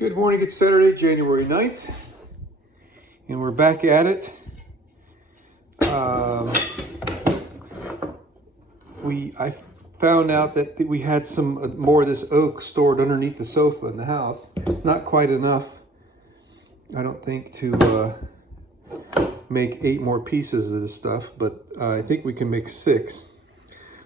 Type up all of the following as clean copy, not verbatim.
Good morning, it's Saturday, January 9th, and we're back at it. I found out that we had some more of this oak stored underneath the sofa in the house. It's not quite enough, I don't think, to make 8 more pieces of this stuff, but I think we can make 6.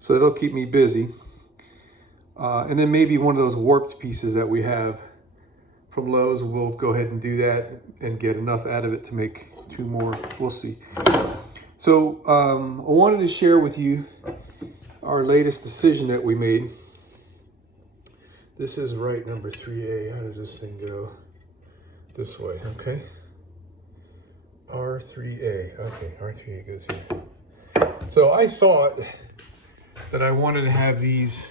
So that'll keep me busy. And then maybe one of those warped pieces that we have from Lowe's, we'll go ahead and do that and get enough out of it to make 2 more. We'll see. So I wanted to share with you our latest decision that we made. This is right number 3A. How does this thing go? This way, okay? R3A. Okay, R3A goes here. So I thought that I wanted to have these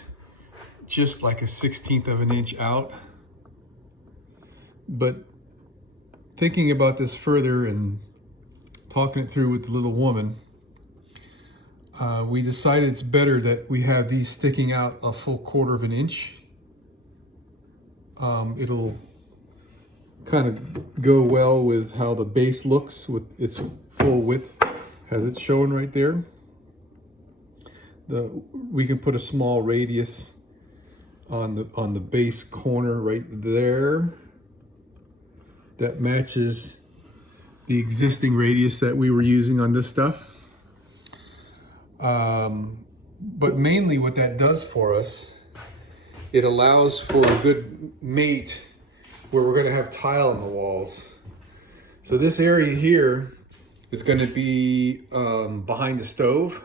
just like a 1/16 of an inch out. But thinking about this further and talking it through with the little woman, we decided it's better that we have these sticking out a full 1/4 of an inch. It'll kind of go well with how the base looks with its full width, as it's shown right there. We can put a small radius on the base corner right there that matches the existing radius that we were using on this stuff. But mainly what that does for us, it allows for a good mate where we're gonna have tile on the walls. So this area here is gonna be behind the stove.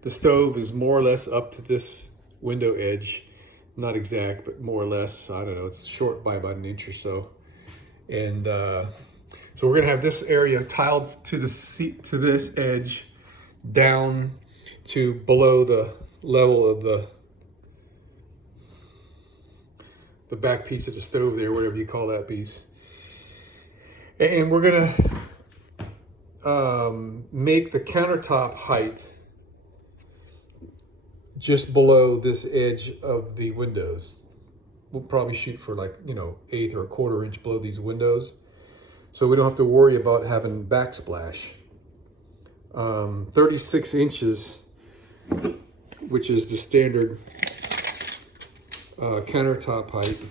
The stove is more or less up to this window edge. Not exact, but more or less, I don't know, it's short by about 1 inch or so. And so we're gonna have this area tiled to this edge down to below the level of the back piece of the stove there, whatever you call that piece. And we're gonna make the countertop height just below this edge of the windows. We'll probably shoot for like, 1/8 or 1/4 inch below these windows, so we don't have to worry about having backsplash. 36 inches, which is the standard countertop height.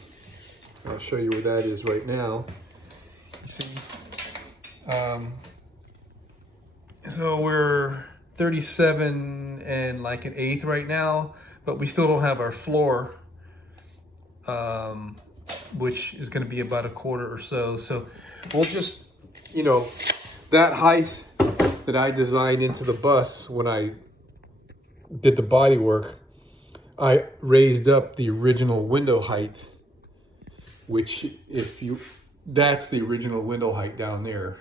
I'll show you where that is right now. You see, so we're 37 and like 1/8 right now, but we still don't have our floor, which is going to be about 1/4 or so. So we'll just, that height that I designed into the bus when I did the body work, I raised up the original window height, which that's the original window height down there.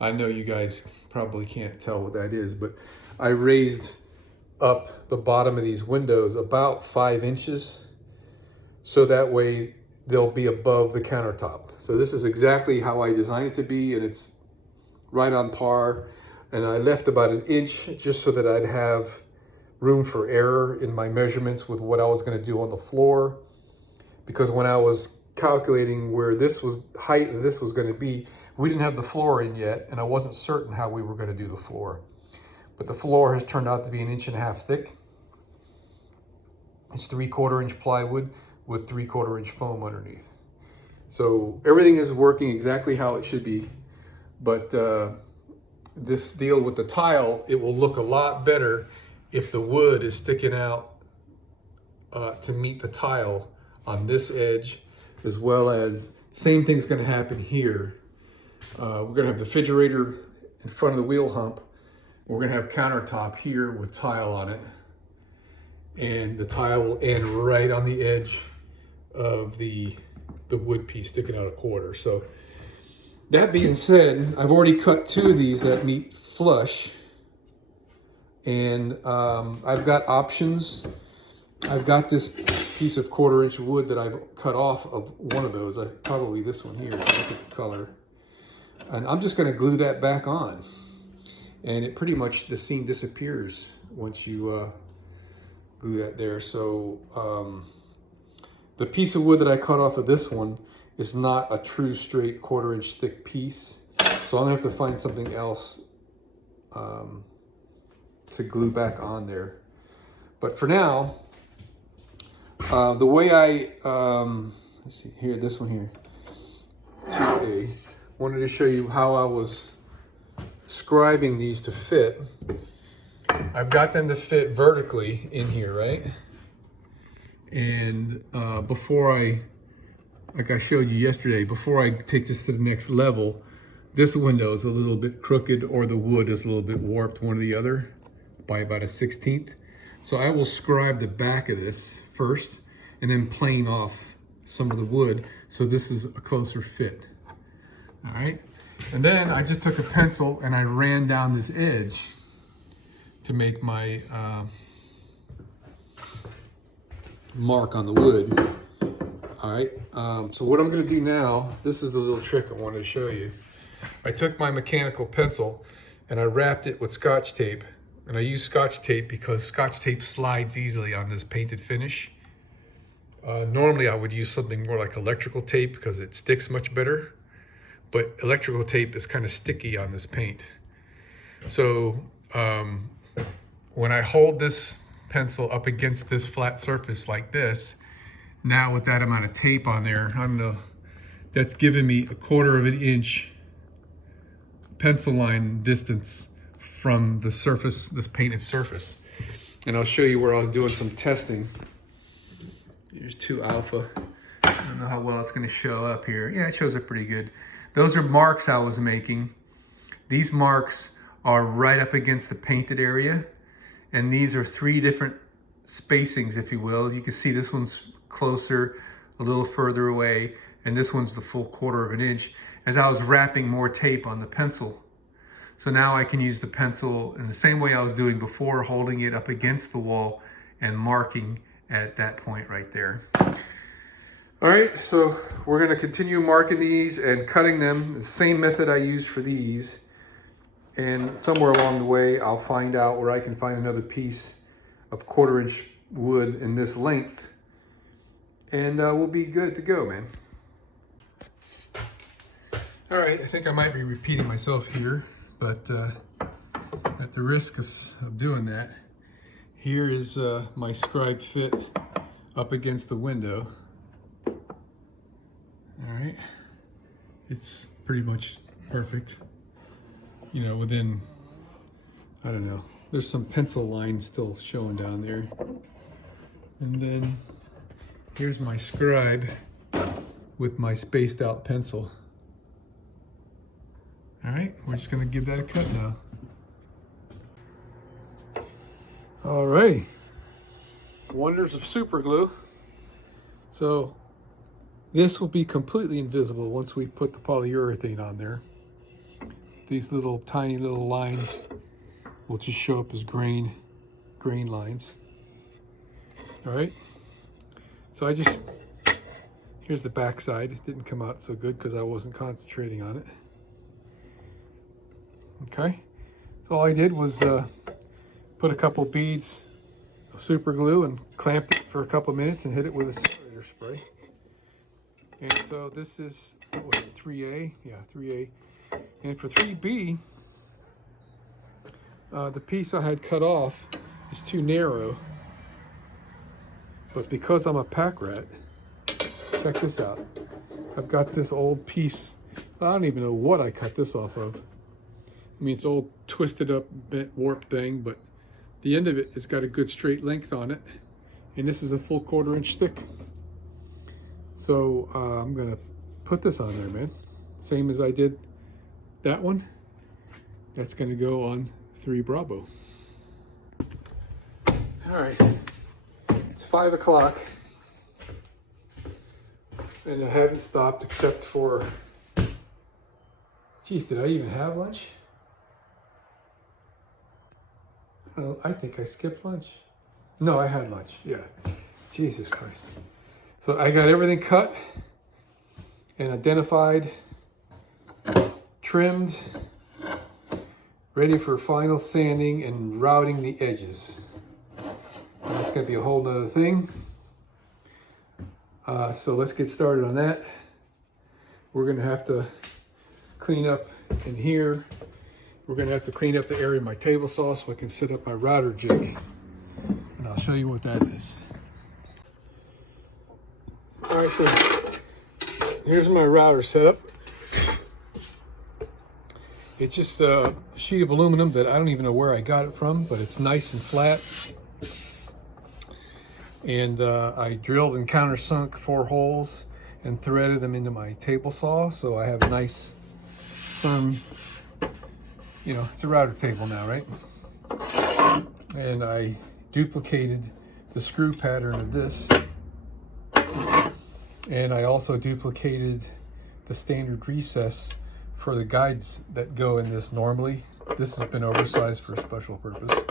I know you guys probably can't tell what that is, but I raised up the bottom of these windows about 5 inches, so that way they'll be above the countertop. So this is exactly how I designed it to be, and it's right on par. And I left about 1 inch just so that I'd have room for error in my measurements with what I was going to do on the floor. Because when I was calculating where this height of this was going to be, we didn't have the floor in yet, and I wasn't certain how we were going to do the floor. But the floor has turned out to be 1.5 inches thick. It's 3/4 inch plywood with 3/4 inch foam underneath. So everything is working exactly how it should be. But this deal with the tile, it will look a lot better if the wood is sticking out to meet the tile on this edge, as well as same thing's going to happen here. We're going to have the refrigerator in front of the wheel hump. We're going to have countertop here with tile on it, and the tile will end right on the edge of the wood piece sticking out 1/4. So that being said, I've already cut 2 of these that meet flush, and I've got options. I've got this piece of 1/4 inch wood that I've cut off of one of those, probably this one here, look at the color. And I'm just gonna glue that back on. And it pretty much, the seam disappears once you glue that there. So the piece of wood that I cut off of this one it's not a true straight 1/4 inch thick piece. So I'm gonna have to find something else to glue back on there. But for now, the way I, let's see here, this one here, 2A, wanted to show you how I was scribing these to fit. I've got them to fit vertically in here, right? And before like I showed you yesterday, before I take this to the next level, this window is a little bit crooked or the wood is a little bit warped, one or the other, by about a 1/16. So I will scribe the back of this first and then plane off some of the wood so this is a closer fit. All right. And then I just took a pencil and I ran down this edge to make my mark on the wood. All right, so what I'm gonna do now, this is the little trick I wanted to show you. I took my mechanical pencil and I wrapped it with Scotch tape. And I use Scotch tape because Scotch tape slides easily on this painted finish. Normally I would use something more like electrical tape because it sticks much better. But electrical tape is kind of sticky on this paint. So when I hold this pencil up against this flat surface like this, now with that amount of tape on there, that's giving me a 1/4 inch pencil line distance from the surface, this painted surface. And I'll show you where I was doing some testing. Here's 2 alpha. I don't know how well it's gonna show up here. Yeah, it shows up pretty good. Those are marks I was making. These marks are right up against the painted area. And these are 3 different spacings, if you will. You can see this one's closer, a little further away, and this one's the full 1/4 inch, as I was wrapping more tape on the pencil. So now I can use the pencil in the same way I was doing before, holding it up against the wall and marking at that point right there. All right, so we're gonna continue marking these and cutting them, the same method I used for these. And somewhere along the way, I'll find out where I can find another piece of 1/4 inch wood in this length. And we'll be good to go, man. All right, I think I might be repeating myself here, but at the risk of doing that, here is my scribe fit up against the window. All right, it's pretty much perfect. You know, within, I don't know, there's some pencil lines still showing down there. And then here's my scribe with my spaced out pencil. All right, we're just gonna give that a cut now. All right, wonders of super glue. So this will be completely invisible once we put the polyurethane on there. These little tiny little lines will just show up as grain lines. All right, so here's the back side. It didn't come out so good because I wasn't concentrating on it. Okay, so all I did was put a couple beads of super glue and clamped it for a couple minutes and hit it with a separator spray. And so this is, what was it, 3A? Yeah, 3A. And for 3B, the piece I had cut off is too narrow. But because I'm a pack rat, check this out. I've got this old piece. I don't even know what I cut this off of. I mean, it's old twisted up, bent, warped thing, but the end of it has got a good straight length on it. And this is a full 1/4 inch thick. So I'm gonna put this on there, man. Same as I did that one. That's gonna go on 3 Bravo. All right, it's 5 o'clock. And I haven't stopped except for, geez, did I even have lunch? I think I skipped lunch. No, I had lunch, yeah. Jesus Christ. So I got everything cut and identified, trimmed, ready for final sanding and routing the edges. And that's gonna be a whole nother thing. So let's get started on that. we're going to have to clean up in here. We're going to have to clean up the area of my table saw so I can set up my router jig. And I'll show you what that is. All right, so here's my router setup. It's just a sheet of aluminum that I don't even know where I got it from, but it's nice and flat. And I drilled and countersunk 4 holes and threaded them into my table saw, so I have a nice firm, you know, it's a router table now, right? And I duplicated the screw pattern of this, and I also duplicated the standard recess for the guides that go in this normally. This has been oversized for a special purpose.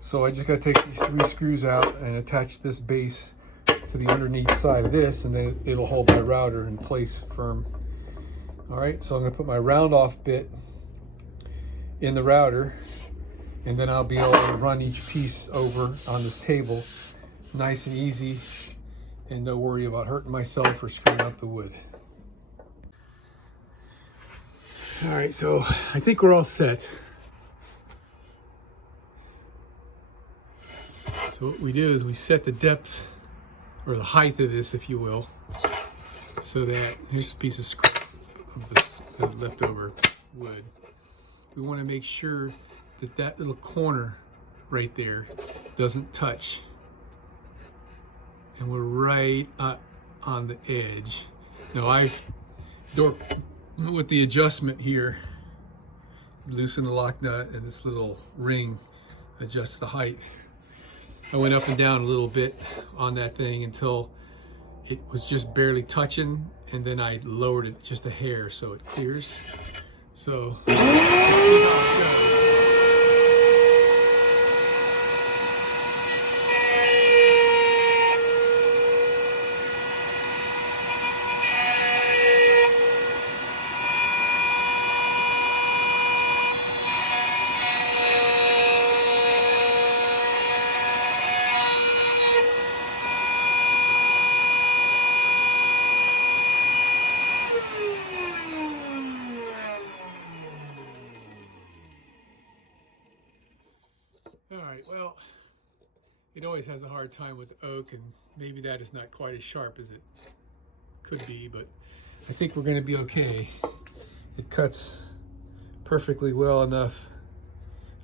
So I just got to take these 3 screws out and attach this base to the underneath side of this, and then it'll hold my router in place firm. All right, so I'm going to put my round off bit in the router, and then I'll be able to run each piece over on this table nice and easy, and no worry about hurting myself or screwing up the wood. All right, so I think we're all set. So what we do is we set the depth, or the height of this, if you will, so that, here's a piece of scrap of the leftover wood. We want to make sure that that little corner right there doesn't touch. And we're right on the edge. Now with the adjustment here, loosen the lock nut, and this little ring adjusts the height. I went up and down a little bit on that thing until it was just barely touching, and then I lowered it just a hair so it clears. So let's see how it goes. All right, well, it always has a hard time with oak, and maybe that is not quite as sharp as it could be, but I think we're going to be okay. It cuts perfectly well enough.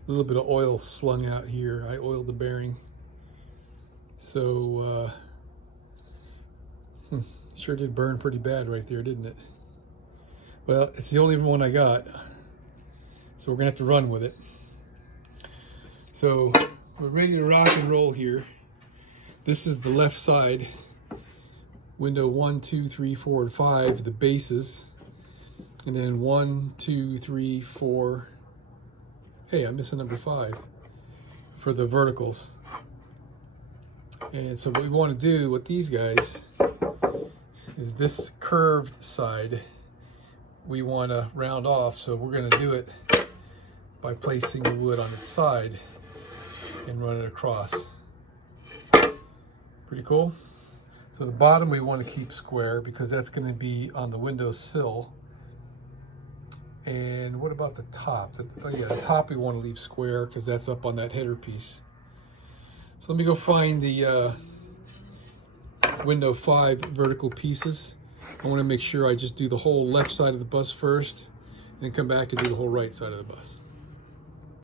A little bit of oil slung out here. I oiled the bearing. So, sure did burn pretty bad right there, didn't it? Well, it's the only one I got, so we're going to have to run with it. So we're ready to rock and roll here. This is the left side, window 1, 2, 3, 4, and 5, the bases, and then 1, 2, 3, 4. Hey, I'm missing number 5 for the verticals. And so what we want to do with these guys is this curved side we want to round off, so we're going to do it by placing the wood on its side and run it across. Pretty cool. So the bottom we want to keep square because that's going to be on the window sill. And what about the top? Oh yeah, the top we want to leave square because that's up on that header piece. So let me go find the window 5 vertical pieces. I want to make sure I just do the whole left side of the bus first, and then come back and do the whole right side of the bus.